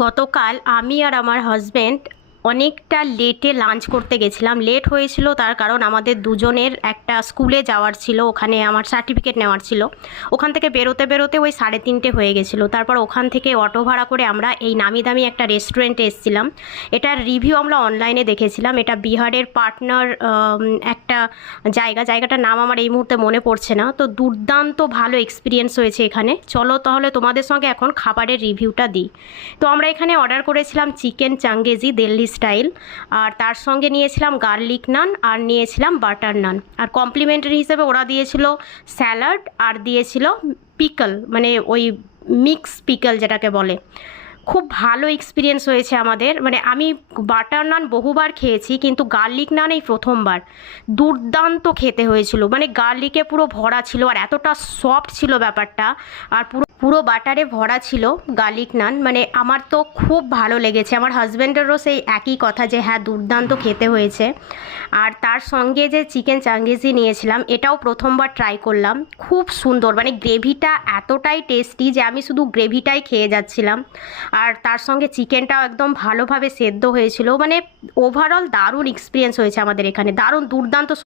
গতকাল আমি আর আমার হাজব্যান্ড অনেকটা লেটে লাঞ্চ করতে গেছিলাম। লেট হয়েছিল তার কারণ আমাদের দুজনের একটা স্কুলে যাওয়ার ছিল, ওখানে আমার সার্টিফিকেট নেওয়ার ছিল। ওখান থেকে বেরোতে বেরোতে ওই 3:30 হয়ে গেছিলো। তারপর ওখান থেকে অটো ভাড়া করে আমরা এই নামি দামি একটা রেস্টুরেন্টে এসেছিলাম। এটার রিভিউ আমরা অনলাইনে দেখেছিলাম। এটা বিহারের পাটনার একটা জায়গাটার নাম আমার এই মুহূর্তে মনে পড়ছে না। তো দুর্দান্ত ভালো এক্সপিরিয়েন্স হয়েছে এখানে। চলো তাহলে তোমাদের সঙ্গে এখন খাবারের রিভিউটা দিই। তো আমরা এখানে অর্ডার করেছিলাম চিকেন চাঙ্গেজি দিল্লি স্টাইল, আর তার সঙ্গে নিয়েছিলাম গার্লিক নান আর নিয়েছিলাম বাটার নান। আর কমপ্লিমেন্টারি হিসেবে ওরা দিয়েছিল স্যালাড আর দিয়েছিল পিকল, মানে ওই মিক্স পিকল যেটাকে বলে। খুব ভালো এক্সপিরিয়েন্স হয়েছে আমাদের। মানে আমি বাটার নান বহুবার খেয়েছি, কিন্তু গার্লিক নান এই প্রথমবার। দুর্দান্ত খেতে হয়েছিল, মানে গার্লিকে পুরো ভরা ছিল আর এতটা সফট ছিল ব্যাপারটা। আর পুরো পুরো বাটারে ভরা ছিল গার্লিক নান। মানে আমার তো খুব ভালো লেগেছে। আমার হাজব্যান্ডেরও সেই একই কথা যে হ্যাঁ দুর্দান্ত খেতে হয়েছে। আর তার সঙ্গে যে চিকেন চাঙ্গেজি নিয়েছিলাম এটাও প্রথমবার ট্রাই করলাম। খুব সুন্দর, মানে গ্রেভিটা এতটাই টেস্টি যে আমি শুধু গ্রেভিটাই খেয়ে যাচ্ছিলাম। আর তার সঙ্গে চিকেনটাও একদম ভালোভাবে সেদ্ধ হয়েছিল। মানে ওভারঅল দারুণ এক্সপিরিয়েন্স হয়েছে আমাদের এখানে, দারুণ দুর্দান্ত।